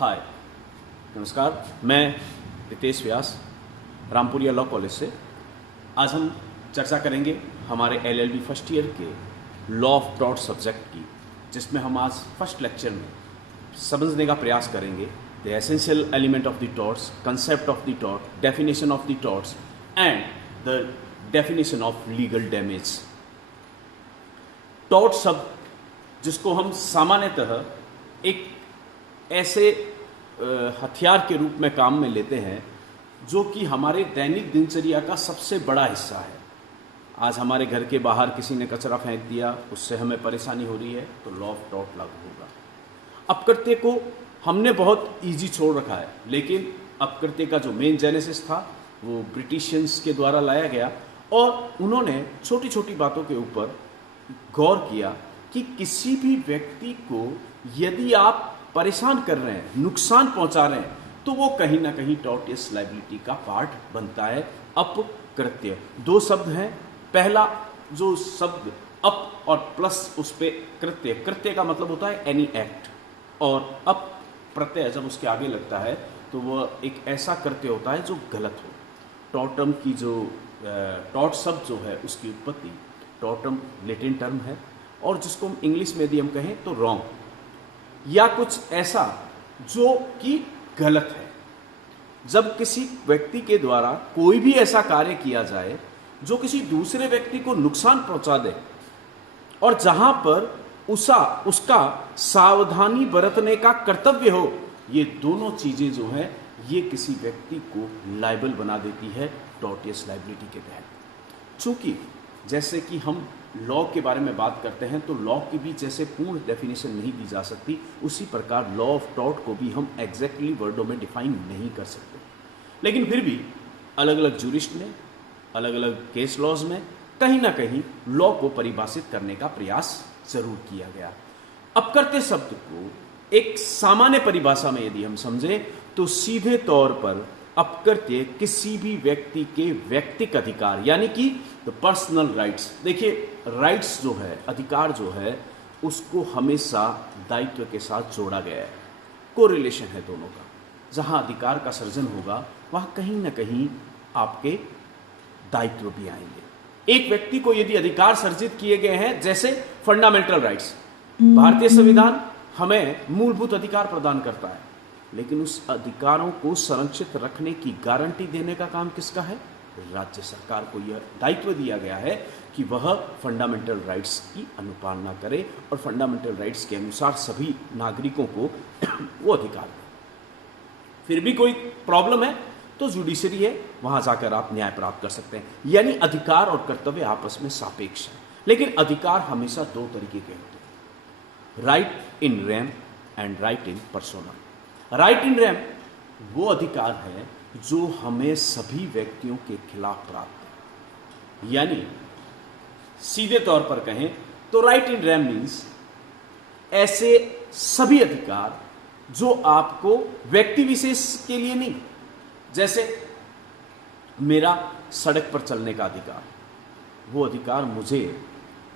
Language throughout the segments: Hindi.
हाय, नमस्कार। मैं रितेश व्यास, रामपुरिया लॉ कॉलेज से। आज हम चर्चा करेंगे हमारे एलएलबी फर्स्ट ईयर के लॉ ऑफ टॉर्ट सब्जेक्ट की, जिसमें हम आज फर्स्ट लेक्चर में समझने का प्रयास करेंगे the essential element of the torts, concept of the tort, definition of the torts and the definition of legal damage. Tort शब्द जिसको हम सामान्यतः एक ऐसे हथियार के रूप में काम में लेते हैं जो कि हमारे दैनिक दिनचर्या का सबसे बड़ा हिस्सा है। आज हमारे घर के बाहर किसी ने कचरा फेंक दिया, उससे हमें परेशानी हो रही है, तो लॉ ऑफ टॉर्ट लागू होगा। अपकृत्य को हमने बहुत इजी छोड़ रखा है, लेकिन अपकृत्य का जो मेन जेनेसिस था वो ब्रिटिशियंस के द्वारा लाया गया और उन्होंने छोटी छोटी बातों के ऊपर गौर किया कि किसी भी व्यक्ति को यदि आप परेशान कर रहे हैं, नुकसान पहुंचा रहे हैं, तो वो कहीं ना कहीं टॉर्टियस लायबिलिटी का पार्ट बनता है। अपकृत्य दो शब्द हैं। पहला जो शब्द अप और प्लस उस पे कृत्य, कृत्य का मतलब होता है एनी एक्ट, और अप प्रत्यय जब उसके आगे लगता है तो वह एक ऐसा कृत्य होता है जो गलत हो। टॉर्टम की जो टॉर्ट शब्द जो है उसकी उत्पत्ति, टॉर्टम लैटिन टर्म है और जिसको हम इंग्लिश में यदि हम कहें तो रॉन्ग या कुछ ऐसा जो कि गलत है। जब किसी व्यक्ति के द्वारा कोई भी ऐसा कार्य किया जाए जो किसी दूसरे व्यक्ति को नुकसान पहुंचा दे और जहां पर उसका सावधानी बरतने का कर्तव्य हो, ये दोनों चीजें जो हैं ये किसी व्यक्ति को लायबल बना देती है टॉर्टियस लायबिलिटी के तहत। चूंकि जैसे कि हम लॉ के बारे में बात करते हैं तो लॉ की भी जैसे पूर्ण डेफिनेशन नहीं दी जा सकती, उसी प्रकार लॉ ऑफ टॉर्ट को भी हम एग्जैक्टली वर्डों में डिफाइन नहीं कर सकते। लेकिन फिर भी अलग अलग जूरिस्ट ने अलग अलग केस लॉज में कहीं ना कहीं लॉ को परिभाषित करने का प्रयास जरूर किया गया। अपकृत्य शब्द को एक सामान्य परिभाषा में यदि हम समझें तो सीधे तौर पर अपकृत्य किसी भी व्यक्ति के व्यक्तिगत अधिकार यानी कि द पर्सनल राइट्स। देखिए, राइट्स जो है, अधिकार जो है, उसको हमेशा दायित्व के साथ जोड़ा गया है। कोरिलेशन है दोनों का। जहां अधिकार का सृजन होगा वहां कहीं ना कहीं आपके दायित्व भी आएंगे। एक व्यक्ति को यदि अधिकार सर्जित किए गए हैं, जैसे फंडामेंटल राइट्स, भारतीय संविधान हमें मूलभूत अधिकार प्रदान करता है, लेकिन उस अधिकारों को संरक्षित रखने की गारंटी देने का काम किसका है? राज्य सरकार को यह दायित्व दिया गया है कि वह फंडामेंटल राइट्स की अनुपालना करे और फंडामेंटल राइट्स के अनुसार सभी नागरिकों को वो अधिकार दें। फिर भी कोई प्रॉब्लम है तो जुडिशरी है, वहां जाकर आप न्याय प्राप्त कर सकते हैं। यानी अधिकार और कर्तव्य आपस में सापेक्ष है, लेकिन अधिकार हमेशा दो तरीके के होते हैं, right in rem and right in persona. Right in rem वो अधिकार है जो हमें सभी व्यक्तियों के खिलाफ प्राप्त है। यानी सीधे तौर पर कहें तो राइट इन रेम मीन्स ऐसे सभी अधिकार जो आपको व्यक्ति विशेष के लिए नहीं, जैसे मेरा सड़क पर चलने का अधिकार, वो अधिकार मुझे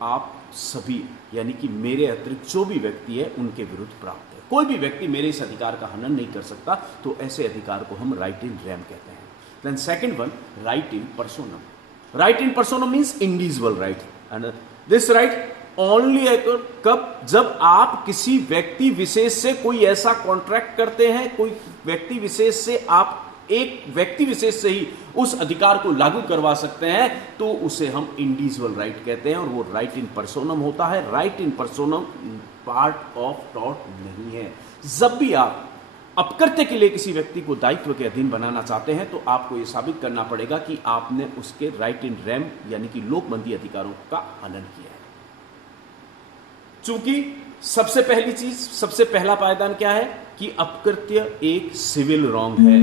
आप सभी यानी कि मेरे अतिरिक्त जो भी व्यक्ति है उनके विरुद्ध प्राप्त है। कोई भी व्यक्ति मेरे इस अधिकार का हनन नहीं कर सकता, तो ऐसे अधिकार को हम राइट इन रेम कहते हैं। Then second one, right in personam. Right in personam means individual right, and this right only कब, जब आप किसी व्यक्ति विशेष से कोई ऐसा कॉन्ट्रैक्ट करते हैं, कोई व्यक्ति विशेष से आप एक व्यक्ति विशेष से ही उस अधिकार को लागू करवा सकते हैं, तो उसे हम इंडिविजुअल राइट कहते हैं और वो राइट इन पर्सोनम होता है। Right in personam part of tort नहीं है। जब भी आप अपकृत्य के लिए किसी व्यक्ति को दायित्व के अधीन बनाना चाहते हैं तो आपको यह साबित करना पड़ेगा कि आपने उसके राइट इन रेम यानी कि लोकबंदी अधिकारों का हनन किया है। चूंकि सबसे पहली चीज, सबसे पहला पायदान क्या है कि अपकृत्य एक सिविल रॉन्ग है।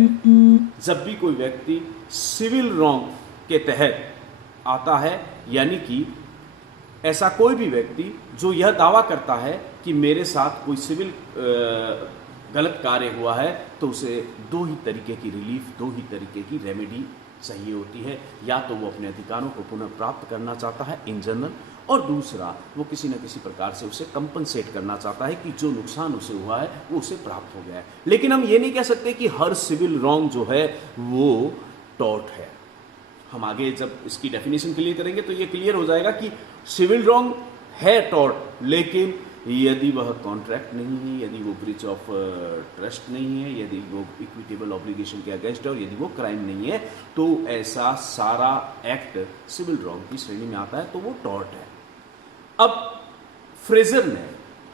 जब भी कोई व्यक्ति सिविल रॉन्ग के तहत आता है, यानी कि ऐसा कोई भी व्यक्ति जो यह दावा करता है कि मेरे साथ कोई सिविल गलत कार्य हुआ है, तो उसे दो ही तरीके की रिलीफ, दो ही तरीके की रेमेडी चाहिए होती है। या तो वो अपने अधिकारों को पुनः प्राप्त करना चाहता है इन जनरल, और दूसरा वो किसी न किसी प्रकार से उसे कंपनसेट करना चाहता है कि जो नुकसान उसे हुआ है वो उसे प्राप्त हो गया है। लेकिन हम ये नहीं कह सकते कि हर सिविल रॉन्ग जो है वो टॉर्ट है। हम आगे जब इसकी डेफिनेशन क्लियर करेंगे तो ये क्लियर हो जाएगा कि सिविल रॉन्ग है टॉर्ट, लेकिन यदि वह कॉन्ट्रैक्ट नहीं है, यदि वो ब्रीच ऑफ ट्रस्ट नहीं है, यदि वो इक्विटेबल ऑब्लिगेशन के अगेंस्ट है और यदि वो क्राइम नहीं है, तो ऐसा सारा एक्ट सिविल रॉन्ग की श्रेणी में आता है, तो वो टॉर्ट है। अब फ्रेजर ने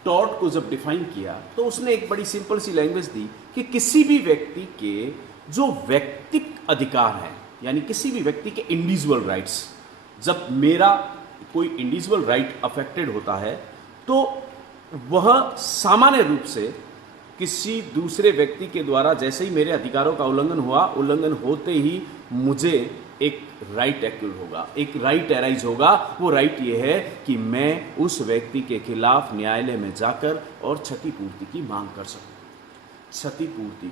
टॉर्ट को जब डिफाइन किया तो उसने एक बड़ी सिंपल सी लैंग्वेज दी कि किसी भी व्यक्ति के जो व्यक्तिक अधिकार हैं, यानी किसी भी व्यक्ति के इंडिविजुअल राइट्स, जब मेरा कोई इंडिविजुअल राइट अफेक्टेड होता है तो वह सामान्य रूप से किसी दूसरे व्यक्ति के द्वारा जैसे ही मेरे अधिकारों का उल्लंघन हुआ, उल्लंघन होते ही मुझे एक राइट एक्यूर होगा, एक राइट अराइज होगा। वो राइट ये है कि मैं उस व्यक्ति के खिलाफ न्यायालय में जाकर और क्षतिपूर्ति की मांग कर सकूं। क्षतिपूर्ति,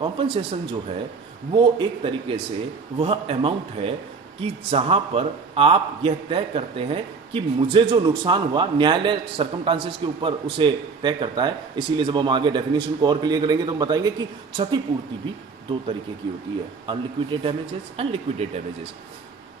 कॉम्पनसेशन जो है वो एक तरीके से वह अमाउंट है कि जहां पर आप यह तय करते हैं कि मुझे जो नुकसान हुआ, न्यायालय सर्कमस्टांसेस के ऊपर उसे तय करता है। इसीलिए जब हम आगे डेफिनेशन को और क्लियर करेंगे तो हम बताएंगे कि क्षतिपूर्ति भी दो तरीके की होती है, अनलिक्विडेड डैमेजेस एंड लिक्विडेड डैमेजेस।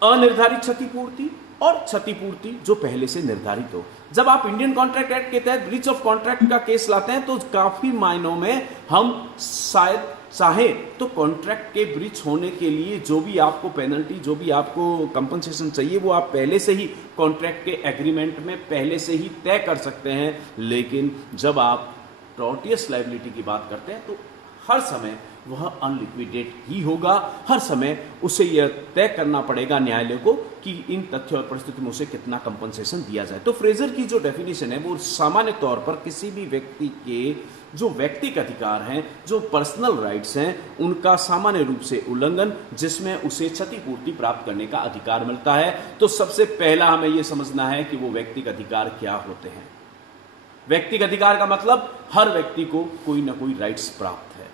अनिर्धारित क्षतिपूर्ति और क्षतिपूर्ति जो पहले से निर्धारित हो। जब आप इंडियन कॉन्ट्रैक्ट एक्ट के तहत ब्रीच ऑफ कॉन्ट्रैक्ट का केस लाते हैं तो काफी मायनों में हम शायद चाहे तो कॉन्ट्रैक्ट के ब्रीच होने के लिए जो भी आपको पेनल्टी, जो भी आपको कंपनसेशन चाहिए, वो आप पहले से ही कॉन्ट्रैक्ट के एग्रीमेंट में पहले से ही तय कर सकते हैं। लेकिन जब आप टॉर्टियस लायबिलिटी की बात करते हैं तो हर समय वह अनलिक्विडेट ही होगा। हर समय उसे यह तय करना पड़ेगा न्यायालय को कि इन तथ्य और परिस्थिति में उसे कितना कंपनसेशन दिया जाए। तो फ्रेजर की जो डेफिनेशन है वो सामान्य तौर पर किसी भी व्यक्ति के जो व्यक्तिगत अधिकार हैं, जो पर्सनल राइट्स हैं, उनका सामान्य रूप से उल्लंघन जिसमें उसे क्षतिपूर्ति प्राप्त करने का अधिकार मिलता है। तो सबसे पहला हमें यह समझना है कि वो व्यक्तिगत अधिकार क्या होते हैं। व्यक्तिगत अधिकार का मतलब हर व्यक्ति को कोई ना कोई राइट्स प्राप्त है।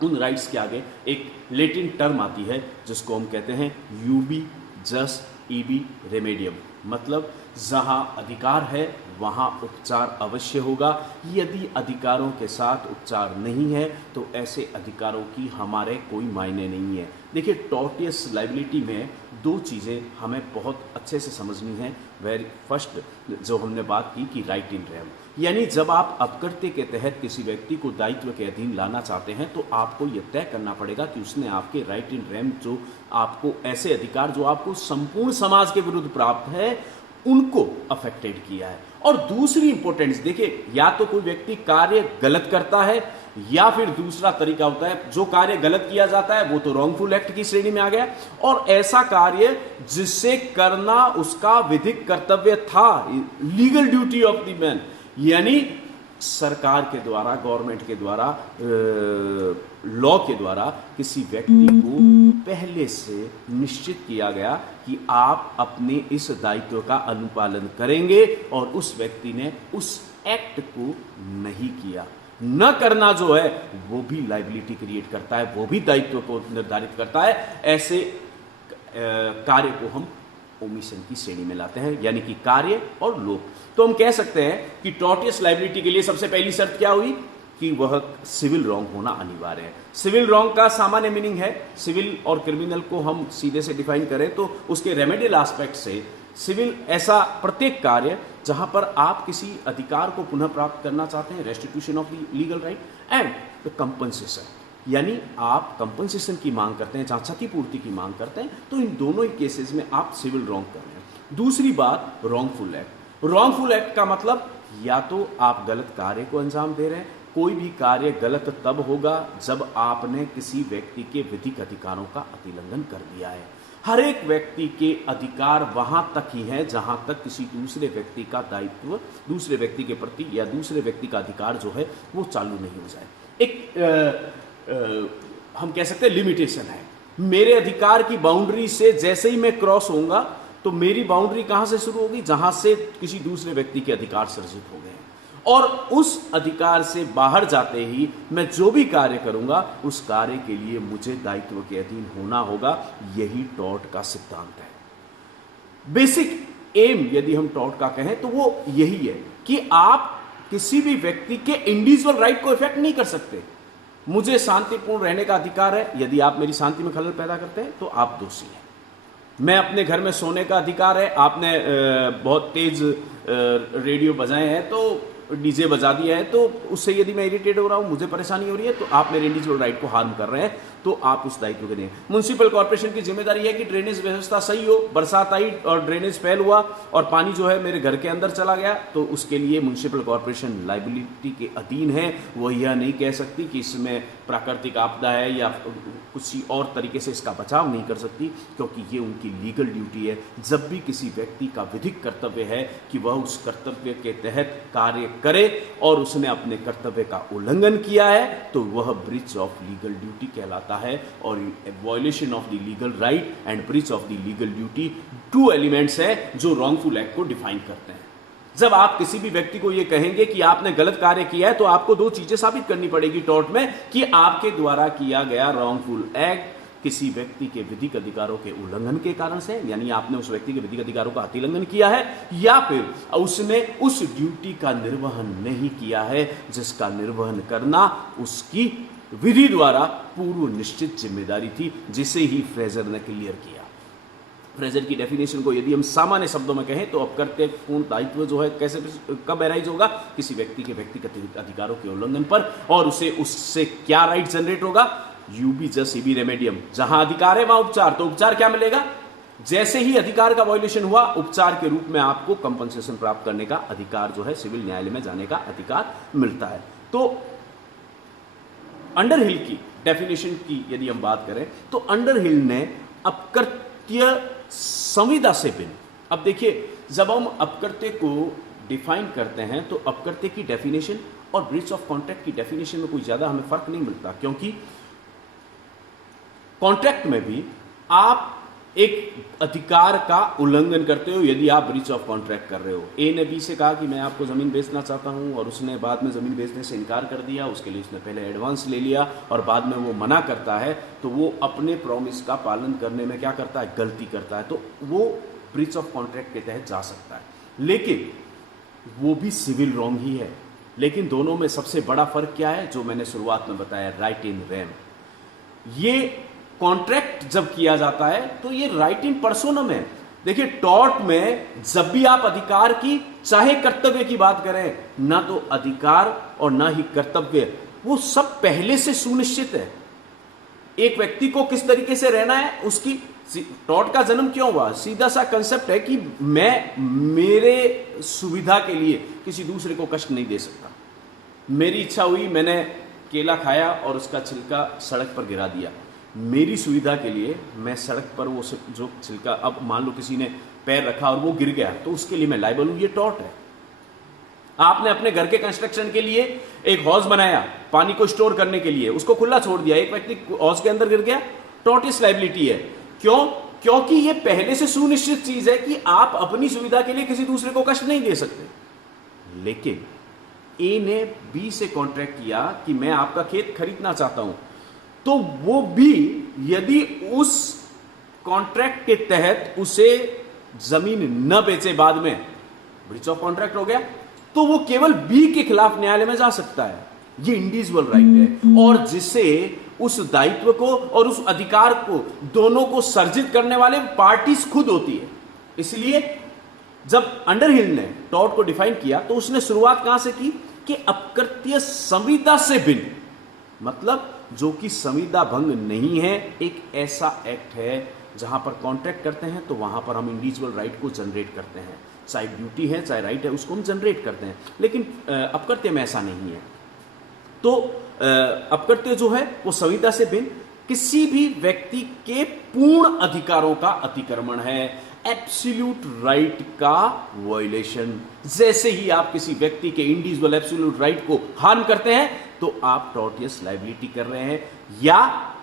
उन राइट्स के आगे एक लैटिन टर्म आती है जिसको हम कहते हैं यूबी जस ईबी रेमेडियम, मतलब जहां अधिकार है वहां उपचार अवश्य होगा। यदि अधिकारों के साथ उपचार नहीं है तो ऐसे अधिकारों की हमारे कोई मायने नहीं है। देखिए, टॉर्टियस लायबिलिटी में दो चीज़ें हमें बहुत अच्छे से समझनी है। वेरी फर्स्ट जो हमने बात की कि राइट इन रेम, यानी जब आप अपकृत्य के तहत किसी व्यक्ति को दायित्व के अधीन लाना चाहते हैं तो आपको यह तय करना पड़ेगा कि उसने आपके राइट इन रेम, जो आपको ऐसे अधिकार जो आपको संपूर्ण समाज के विरुद्ध प्राप्त है, उनको अफेक्टेड किया है। और दूसरी इंपॉर्टेंस देखिए, या तो कोई व्यक्ति कार्य गलत करता है या फिर दूसरा तरीका होता है जो कार्य गलत किया जाता है वो तो रॉन्गफुल एक्ट की श्रेणी में आ गया, और ऐसा कार्य जिससे करना उसका विधिक कर्तव्य था, legal duty of the man, यानी सरकार के द्वारा, गवर्नमेंट के द्वारा, लॉ के द्वारा किसी व्यक्ति को पहले से निश्चित किया गया कि आप अपने इस दायित्व का अनुपालन करेंगे, और उस व्यक्ति ने उस एक्ट को नहीं किया। न करना जो है वो भी लायबिलिटी क्रिएट करता है, वो भी दायित्व को निर्धारित करता है। ऐसे कार्य को हम ओमिशन की श्रेणी में लाते हैं, यानी कि कार्य और लोप। तो हम कह सकते हैं कि टॉर्टियस लायबिलिटी के लिए सबसे पहली शर्त क्या हुई कि वह सिविल रॉन्ग होना अनिवार्य है। सिविल रॉन्ग का सामान्य मीनिंग है, सिविल और क्रिमिनल को हम सीधे से डिफाइन करें तो उसके रेमेडियल एस्पेक्ट से सिविल ऐसा प्रत्येक कार्य जहां पर आप किसी अधिकार को पुनः प्राप्त करना चाहते हैं, restitution of the legal right and the compensation, यानी आप कंपनसेशन की मांग करते हैं, जहां क्षतिपूर्ति की मांग करते हैं, तो इन दोनों ही केसेस में आप सिविल रॉन्ग कर रहे हैं। दूसरी बात, रॉन्गफुल एक्ट। रॉन्गफुल एक्ट का मतलब या तो आप गलत कार्य को अंजाम दे रहे हैं, कोई भी कार्य गलत तब होगा जब आपने किसी व्यक्ति के विधिक अधिकारों का अतिलंघन कर दिया है। हर एक व्यक्ति के अधिकार वहां तक ही है जहां तक किसी दूसरे व्यक्ति का दायित्व दूसरे व्यक्ति के प्रति या दूसरे व्यक्ति का अधिकार जो है वो चालू नहीं हो जाए। एक हम कह सकते हैं लिमिटेशन है। मेरे अधिकार की बाउंड्री से जैसे ही मैं क्रॉस होऊंगा तो मेरी बाउंड्री कहां से शुरू होगी, जहां से किसी दूसरे व्यक्ति के अधिकार सर्जित हो गए हैं, और उस अधिकार से बाहर जाते ही मैं जो भी कार्य करूंगा उस कार्य के लिए मुझे दायित्व के अधीन होना होगा। यही टॉर्ट का सिद्धांत है। बेसिक एम यदि हम टॉर्ट का कहें तो वो यही है कि आप किसी भी व्यक्ति के इंडिविजुअल राइट को इफेक्ट नहीं कर सकते। मुझे शांतिपूर्ण रहने का अधिकार है, यदि आप मेरी शांति में खलल पैदा करते हैं तो आप दोषी हैं। मैं अपने घर में सोने का अधिकार है, आपने बहुत तेज रेडियो बजाए हैं तो डीजे बजा दिया है, तो उससे यदि मैं इरिटेट हो रहा हूं, मुझे परेशानी हो रही है, तो आप मेरे इंडिविजुअल राइट को हार्म कर रहे हैं, तो आप उस दायित्व के लिए। म्युनिसिपल कॉर्पोरेशन की जिम्मेदारी है कि ड्रेनेज व्यवस्था सही हो, बरसात आई और ड्रेनेज फेल हुआ और पानी जो है मेरे घर के अंदर चला गया, तो उसके लिए म्युनिसिपल कॉर्पोरेशन लाइबिलिटी के अधीन है। वह यह नहीं कह सकती कि इसमें प्राकृतिक आपदा है या किसी और तरीके से इसका बचाव नहीं कर सकती, क्योंकि ये उनकी लीगल ड्यूटी है। जब भी किसी व्यक्ति का विधिक कर्तव्य है कि वह उस कर्तव्य के तहत कार्य करे और उसने अपने कर्तव्य का उल्लंघन किया है, तो वह ब्रीच ऑफ लीगल ड्यूटी कहलाता है। और violation of the legal right and breach of the legal duty two elements है जो रॉन्गफुल एक्ट को डिफाइन करते हैं। जब आप किसी भी व्यक्ति को यह कहेंगे कि आपने गलत कार्य किया है, तो आपको दो चीजें साबित करनी पड़ेगी टॉर्ट में कि आपके द्वारा किया गया रॉन्गफुल एक्ट किसी व्यक्ति के विधिक अधिकारों के उल्लंघन के कारण से, यानी आपने उस व्यक्ति के विधिक अधिकारों का अतिलंघन किया है, या फिर उसने उस ड्यूटी का निर्वहन नहीं किया है जिसका निर्वहन करना उसकी विधि द्वारा पूर्व निश्चित जिम्मेदारी थी, जिसे ही फ्रेजर ने क्लियर किया। फ्रेजर की डेफिनेशन को यदि हम सामान्य शब्दों में कहें तो अपकर्तव्यपूर्ण दायित्व जो है कैसे कब एराइज होगा, किसी व्यक्ति के व्यक्तिगत अधिकारों के उल्लंघन पर, और उसे उससे क्या राइट जनरेट होगा, यूबी जस इबी रेमेडियम, जहां अधिकार है वहां उपचार, तो उपचार क्या मिलेगा, जैसे ही अधिकार का वायोलेशन हुआ उपचार के रूप में आपको कंपनसेशन प्राप्त करने का अधिकार जो है, सिविल न्यायालय में जाने का अधिकार मिलता है। तो अंडरहिल की डेफिनेशन की यदि हम बात करें तो अंडरहिल ने अपकृत्य संविदा से भिन्न, अब देखिए जब हम अपकृत्य को डिफाइन करते हैं तो अपकृत्य की डेफिनेशन और ब्रीच ऑफ कॉन्ट्रैक्ट की डेफिनेशन में कोई ज्यादा हमें फर्क नहीं मिलता, क्योंकि कॉन्ट्रैक्ट में भी आप एक अधिकार का उल्लंघन करते हो यदि आप ब्रीच ऑफ कॉन्ट्रैक्ट कर रहे हो। ए ने बी से कहा कि मैं आपको जमीन बेचना चाहता हूं और उसने बाद में जमीन बेचने से इनकार कर दिया, उसके लिए उसने पहले एडवांस ले लिया और बाद में वो मना करता है, तो वो अपने प्रॉमिस का पालन करने में क्या करता है, गलती करता है, तो वो ब्रीच ऑफ कॉन्ट्रैक्ट के तहत जा सकता है। लेकिन वो भी सिविल रॉन्ग ही है। लेकिन दोनों में सबसे बड़ा फर्क क्या है, जो मैंने शुरुआत में बताया, राइट इन रेम। ये कॉन्ट्रैक्ट जब किया जाता है तो ये राइट इन पर्सोनम है। देखिए टॉर्ट में जब भी आप अधिकार की चाहे कर्तव्य की बात करें, ना तो अधिकार और ना ही कर्तव्य, वो सब पहले से सुनिश्चित है। एक व्यक्ति को किस तरीके से रहना है, उसकी टॉर्ट का जन्म क्यों हुआ, सीधा सा कंसेप्ट है कि मैं मेरे सुविधा के लिए किसी दूसरे को कष्ट नहीं दे सकता। मेरी इच्छा हुई, मैंने केला खाया और उसका छिलका सड़क पर गिरा दिया, मेरी सुविधा के लिए मैं सड़क पर वो जो छिलका, अब मान लो किसी ने पैर रखा और वो गिर गया, तो उसके लिए मैं लायबल हूं, ये टॉर्ट है। आपने अपने घर के कंस्ट्रक्शन के लिए एक हॉज बनाया पानी को स्टोर करने के लिए, उसको खुला छोड़ दिया, एक व्यक्ति हॉज के अंदर गिर गया, टॉर्टिस लायबिलिटी है। क्यों? क्योंकि ये पहले से सुनिश्चित चीज है कि आप अपनी सुविधा के लिए किसी दूसरे को कष्ट नहीं दे सकते। लेकिन ए ने बी से कॉन्ट्रैक्ट किया कि मैं आपका खेत खरीदना चाहता हूं, तो वो भी यदि उस कॉन्ट्रैक्ट के तहत उसे जमीन न बेचे, बाद में ब्रीच ऑफ कॉन्ट्रैक्ट हो गया, तो वो केवल बी के खिलाफ न्यायालय में जा सकता है। ये इंडिविजुअल राइट है, और जिसे उस दायित्व को और उस अधिकार को दोनों को सर्जित करने वाले पार्टीज खुद होती है। इसलिए जब अंडरहिल ने टॉर्ट को डिफाइन किया तो उसने शुरुआत कहां से की कि अपकृत्य संविदा से भिन्न, मतलब जो कि संविदा भंग नहीं है, एक ऐसा एक्ट है जहां पर कॉन्ट्रैक्ट करते हैं तो वहां पर हम इंडिविजुअल राइट को जनरेट करते हैं, चाहे ड्यूटी है चाहे राइट है, उसको हम जनरेट करते हैं। लेकिन अपकृत्य में ऐसा नहीं है। तो अपकृत्य जो है वो संविदा से भिन्न किसी भी व्यक्ति के पूर्ण अधिकारों का अतिक्रमण है, एब्सोल्यूट राइट का वायलेशन। जैसे ही आप किसी व्यक्ति के इंडिविजुअल एब्सोल्यूट राइट को हार्म करते हैं तो आप टॉर्टियस लायबिलिटी कर रहे हैं, या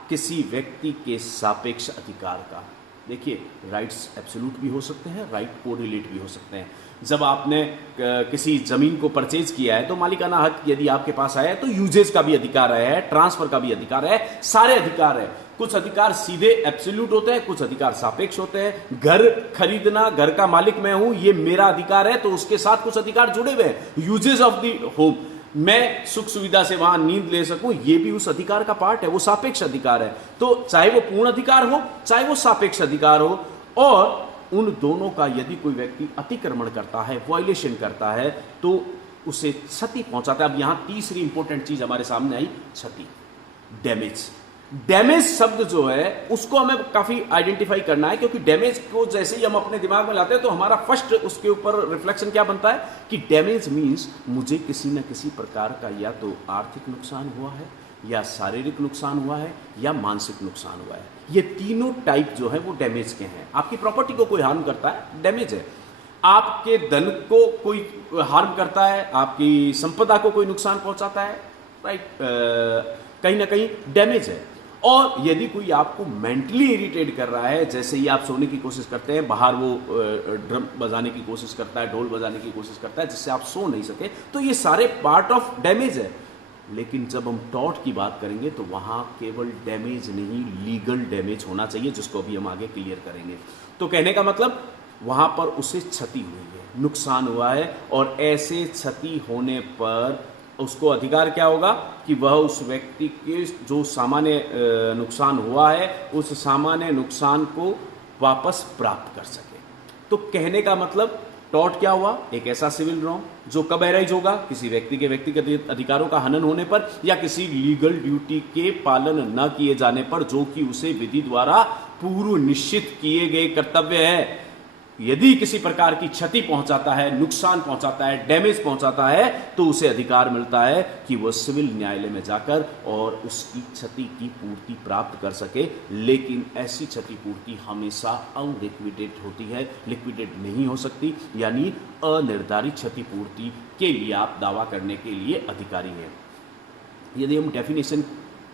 किसी व्यक्ति के सापेक्ष अधिकार का। देखिए, राइट्स एब्सोल्यूट भी हो सकते हैं, राइट कोरिलेट भी हो सकते हैं। जब आपने किसी ज़मीन को परचेज किया है तो मालिकाना हक यदि आपके पास आया है तो यूजेज का भी अधिकार है, ट्रांसफर का भी अधिकार है, सारे अधिकार है। कुछ अधिकार सीधे एब्सोल्यूट होते हैं, कुछ अधिकार सापेक्ष होते हैं। घर खरीदना, घर का मालिक मैं हूं, ये मेरा अधिकार है, तो उसके साथ कुछ अधिकार जुड़े हुए हैं। यूजेज ऑफ द होम, मैं सुख सुविधा से वहां नींद ले सकूं, ये भी उस अधिकार का पार्ट है, वो सापेक्ष अधिकार है। तो चाहे वो पूर्ण अधिकार हो, चाहे वो सापेक्ष अधिकार हो, और उन दोनों का यदि कोई व्यक्ति अतिक्रमण करता है, वायलेशन करता है, तो उसे क्षति पहुंचाता है। अब यहां तीसरी इंपॉर्टेंट चीज हमारे सामने आई, क्षति, डैमेज। डैमेज शब्द जो है उसको हमें काफी आइडेंटिफाई करना है, क्योंकि डैमेज को जैसे ही हम अपने दिमाग में लाते हैं तो हमारा फर्स्ट उसके ऊपर रिफ्लेक्शन क्या बनता है कि डैमेज मीन्स मुझे किसी न किसी प्रकार का या तो आर्थिक नुकसान हुआ है, या शारीरिक नुकसान हुआ है, या मानसिक नुकसान हुआ है। ये तीनों टाइप जो है वो डैमेज के हैं। आपकी प्रॉपर्टी को कोई हार्म करता है, डैमेज है। आपके धन को कोई हार्म करता है, आपकी संपदा को कोई नुकसान पहुंचाता है, राइट, कहीं ना कहीं डैमेज है। और यदि कोई आपको मेंटली इरिटेट कर रहा है, जैसे ही आप सोने की कोशिश करते हैं, बाहर वो ड्रम बजाने की कोशिश करता है, ढोल बजाने की कोशिश करता है, जिससे आप सो नहीं सके, तो ये सारे पार्ट ऑफ डैमेज है। लेकिन जब हम टॉर्ट की बात करेंगे तो वहां केवल डैमेज नहीं, लीगल डैमेज होना चाहिए, जिसको अभी हम आगे क्लियर करेंगे। तो कहने का मतलब वहां पर उसे क्षति हुई है, नुकसान हुआ है, और ऐसे क्षति होने पर उसको अधिकार क्या होगा कि वह उस व्यक्ति के जो सामान्य नुकसान हुआ है, उस सामान्य नुकसान को वापस प्राप्त कर सके। तो कहने का मतलब टॉर्ट क्या हुआ, एक ऐसा सिविल रॉन्ग जो कब एराइज होगा, किसी व्यक्ति के व्यक्तिगत अधिकारों का हनन होने पर, या किसी लीगल ड्यूटी के पालन न किए जाने पर, जो कि उसे विधि द्वारा पूर्व निश्चित किए गए कर्तव्य है। यदि किसी प्रकार की क्षति पहुंचाता है, नुकसान पहुंचाता है, डैमेज पहुंचाता है, तो उसे अधिकार मिलता है कि वह सिविल न्यायालय में जाकर और उसकी क्षति की पूर्ति प्राप्त कर सके। लेकिन ऐसी क्षतिपूर्ति हमेशा अनलिक्विडेट होती है, लिक्विडेट नहीं हो सकती, यानी अनिर्धारित क्षतिपूर्ति के लिए आप दावा करने के लिए अधिकारी हैं। यदि हम डेफिनेशन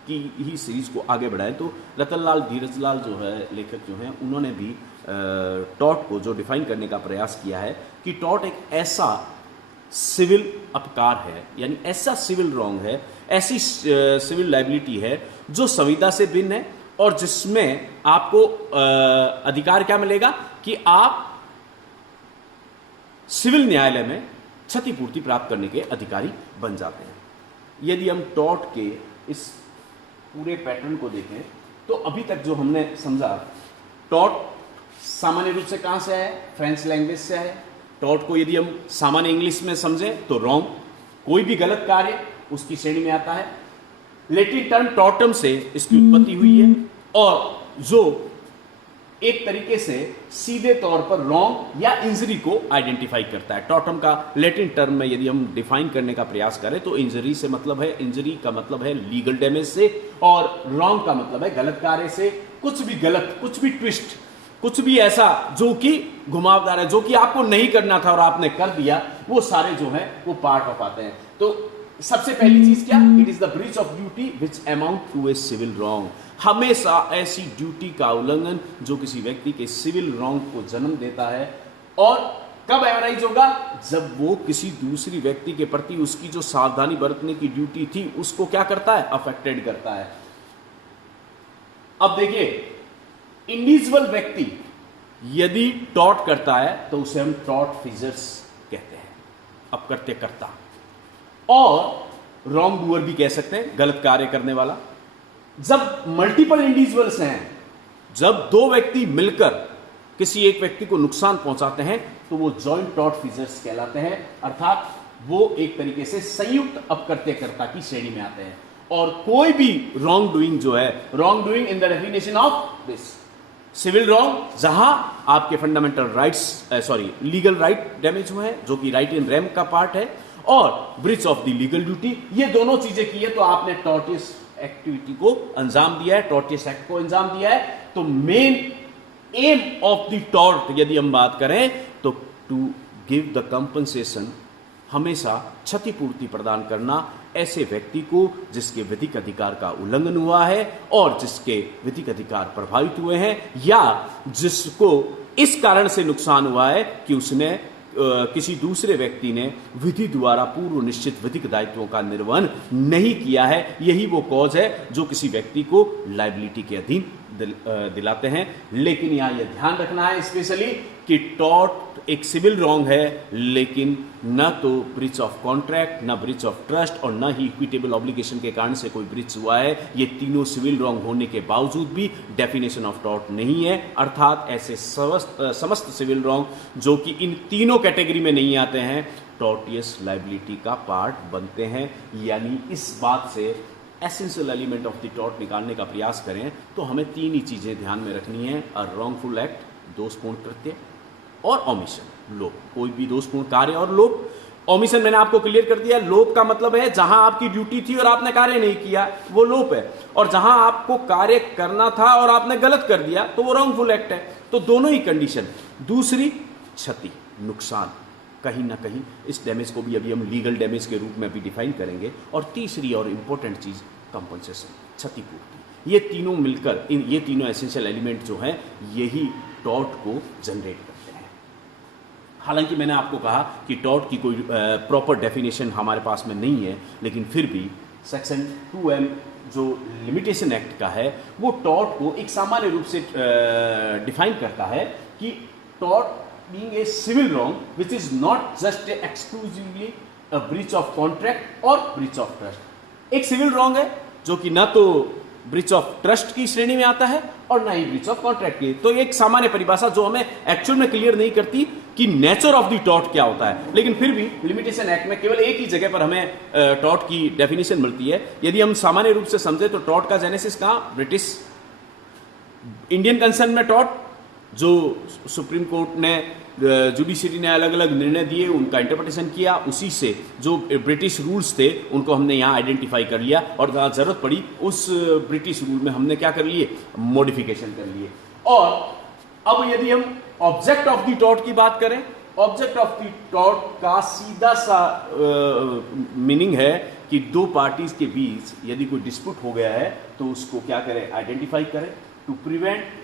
की ही सीरीज को आगे बढ़ाएं तो रतनलाल धीरजलाल जो है लेखक जो हैं, उन्होंने भी टॉर्ट को जो डिफाइन करने का प्रयास किया है कि टॉर्ट एक ऐसा सिविल अपकार है, यानी ऐसा सिविल रॉन्ग है, ऐसी सिविल लाइबिलिटी है जो संविदा से भिन्न है, और जिसमें आपको अधिकार क्या मिलेगा कि आप सिविल न्यायालय में क्षतिपूर्ति प्राप्त करने के अधिकारी बन जाते हैं। यदि हम टॉर्ट के इस पूरे पैटर्न को देखें तो अभी तक जो हमने समझा, टॉर्ट सामान्य रूप से कहां से है, फ्रेंच लैंग्वेज से है। टॉर्ट को यदि हम सामान्य इंग्लिश में समझें तो रॉन्ग, कोई भी गलत कार्य उसकी श्रेणी में आता है। लैटिन टर्म टॉर्टम से इसकी उत्पत्ति हुई है, और जो एक तरीके से सीधे तौर पर रॉन्ग या इंजरी को आइडेंटिफाई करता है। टॉर्टम का लैटिन टर्म में यदि हम डिफाइन करने का प्रयास करें तो इंजरी से मतलब है, इंजरी का मतलब है लीगल डैमेज से, और रॉन्ग का मतलब है गलत कार्य से। कुछ भी गलत, कुछ भी ट्विस्ट, कुछ भी ऐसा जो कि घुमावदार है, जो कि आपको नहीं करना था और आपने कर दिया, वो सारे जो है वो पार्ट ऑफ आते हैं। तो सबसे पहली चीज क्या, it is the breach of duty which amount to a civil wrong. हमेशा ऐसी ड्यूटी का उल्लंघन जो किसी व्यक्ति के सिविल रॉन्ग को जन्म देता है, और कब एवराइज होगा, जब वो किसी दूसरी व्यक्ति के प्रति उसकी जो सावधानी बरतने की ड्यूटी थी उसको क्या करता है, अफेक्टेड करता है। अब देखिए, इंडिविजुअल व्यक्ति यदि टॉर्ट करता है तो उसे हम टॉर्ट फीजर्स कहते हैं, अपकृत्यकर्ता, और रॉन्ग डूअर भी कह सकते हैं, गलत कार्य करने वाला। जब मल्टीपल इंडिविजुअल्स हैं, जब दो व्यक्ति मिलकर किसी एक व्यक्ति को नुकसान पहुंचाते हैं, तो वो जॉइंट टॉर्ट फीजर्स कहलाते हैं, अर्थात वो एक तरीके से संयुक्त अपकृत्यकर्ता की श्रेणी में आते हैं। और कोई भी रॉन्ग डूइंग जो है, wrong doing in the definition of this civil wrong, जहां आपके fundamental rights legal right damage हुए हैं, जो कि राइट इन रेम का पार्ट है, और breach of the legal duty, ये दोनों चीजें की है तो आपने टॉर्टियस एक्टिविटी को अंजाम दिया है, टॉर्टियस एक्ट को अंजाम दिया है। तो main M of the tort यदि हम बात करें तो टू गिव द कंपनसेशन, हमेशा क्षतिपूर्ति प्रदान करना ऐसे व्यक्ति को जिसके विधिक अधिकार का उल्लंघन हुआ है और जिसके विधिक अधिकार प्रभावित हुए हैं या जिसको इस कारण से नुकसान हुआ है कि उसने किसी दूसरे व्यक्ति ने विधि द्वारा पूर्व निश्चित विधिक दायित्वों का निर्वहन नहीं किया है, यही वो कॉज है जो किसी व्यक्ति को लायबिलिटी के अधीन दिलाते हैं। लेकिन यहां यह ध्यान रखना है स्पेशली कि टॉर्ट एक सिविल रॉन्ग है, लेकिन न तो ब्रीच ऑफ कॉन्ट्रैक्ट, न ब्रीच ऑफ ट्रस्ट और न ही इक्विटेबल ऑब्लिगेशन के कारण से कोई ब्रीच हुआ है। ये तीनों सिविल रॉन्ग होने के बावजूद भी डेफिनेशन ऑफ टॉर्ट नहीं है, अर्थात ऐसे समस्त सिविल रॉन्ग जो कि इन तीनों कैटेगरी में नहीं आते हैं टॉर्टियस लायबिलिटी का पार्ट बनते हैं। यानी इस बात से essential element of the tort निकालने का प्रयास करें तो हमें तीन ही चीजें ध्यान में रखनी है: अ रॉन्गफुल एक्ट, दोषपूर्ण कृत्य, और ओमिशन, लोप। कोई भी दोषपूर्ण कार्य और लोप। ओमिशन मैंने आपको क्लियर कर दिया, लोप का मतलब है जहां आपकी ड्यूटी थी और आपने कार्य नहीं किया, वो लोप है, और जहां आपको कार्य करना था और आपने गलत कर दिया तो वो रॉन्गफुल एक्ट है। तो दोनों ही कंडीशन। दूसरी, क्षति, नुकसान, कहीं ना कहीं इस डैमेज को भी अभी हम लीगल डैमेज के रूप में भी डिफाइन करेंगे। और तीसरी और इंपॉर्टेंट चीज, कंपनसेशन, क्षतिपूर्ति। ये तीनों मिलकर ये तीनों एसेंशियल एलिमेंट जो हैं यही टॉर्ट को जनरेट करते हैं। हालांकि मैंने आपको कहा कि टॉर्ट की कोई प्रॉपर डेफिनेशन हमारे पास में नहीं है, लेकिन फिर भी सेक्शन 2M जो लिमिटेशन एक्ट का है वो टॉर्ट को एक सामान्य रूप से डिफाइन करता है कि tort being a civil wrong which is not just exclusively a breach of contract or breach of trust। एक सिविल रॉन्ग है जो कि ना तो ब्रीच ऑफ ट्रस्ट की श्रेणी में आता है और ना ही ब्रीच ऑफ कॉन्ट्रैक्ट की। तो एक सामान्य परिभाषा जो हमें एक्चुअल में क्लियर नहीं करती कि नेचर ऑफ द टॉर्ट क्या होता है, लेकिन फिर भी लिमिटेशन एक्ट में केवल एक ही जगह पर हमें टॉर्ट की डेफिनेशन मिलती है। यदि हम सामान्य रूप से समझे तो टॉर्ट का जेनेसिस कहां? ब्रिटिश इंडियन कंसर्न में टॉर्ट जो सुप्रीम कोर्ट ने, जुडिशरी ने अलग अलग निर्णय दिए, उनका इंटरप्रिटेशन किया, उसी से जो ब्रिटिश रूल्स थे उनको हमने यहाँ आइडेंटिफाई कर लिया और जहाँ जरूरत पड़ी उस ब्रिटिश रूल में हमने क्या कर लिए? मॉडिफिकेशन कर लिए। और अब यदि हम ऑब्जेक्ट ऑफ द टॉर्ट की बात करें, ऑब्जेक्ट ऑफ द टॉर्ट का सीधा सा मीनिंग है कि दो पार्टीज के बीच यदि कोई डिस्प्यूट हो गया है तो उसको क्या करें? आइडेंटिफाई करें टू प्रिवेंट